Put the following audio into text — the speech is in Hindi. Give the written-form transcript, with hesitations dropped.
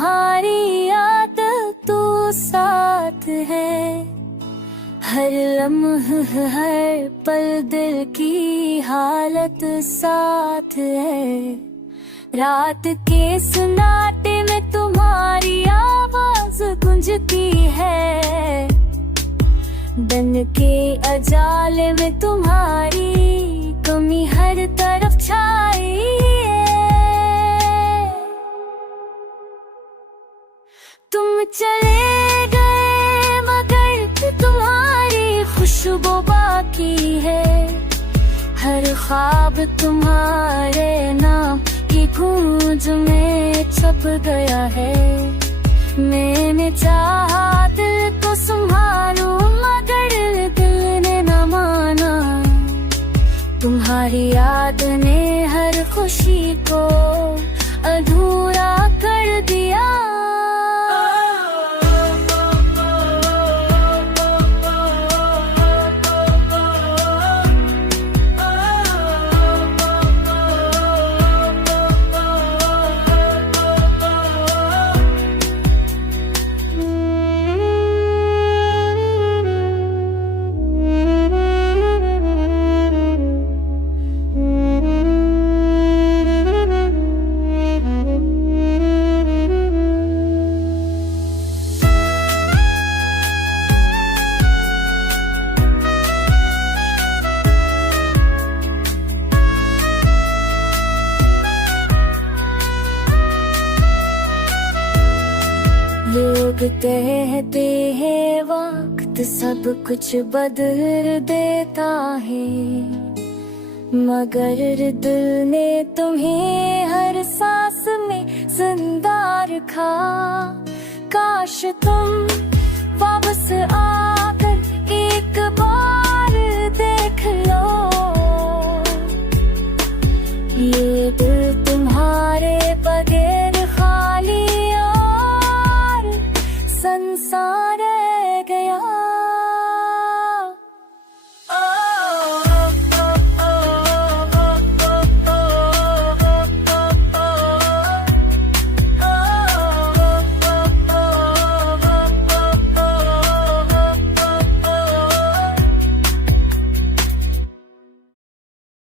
तुम्हारी याद तो साथ है, हर लम्हा हर पल दिल की हालत साथ है। रात के सन्नाटे में तुम्हारी आवाज गूंजती है, दिन के अजाले में तुम्हारी कमी हर तरफ छाई है। तुम चले गए मगर तुम्हारी खुशबू बाकी है, हर ख्वाब तुम्हारे नाम की गूंज में छप गया है। मैंने चाहा दिल को संभालूं मगर दिल ने न माना, तुम्हारी याद ने हर खुशी को अधूरा कर दिया। लोग कहते हैं वक्त सब कुछ बदल देता है, मगर दिल ने तुम्हें हर सांस में जिंदा रखा। काश तुम वापस आ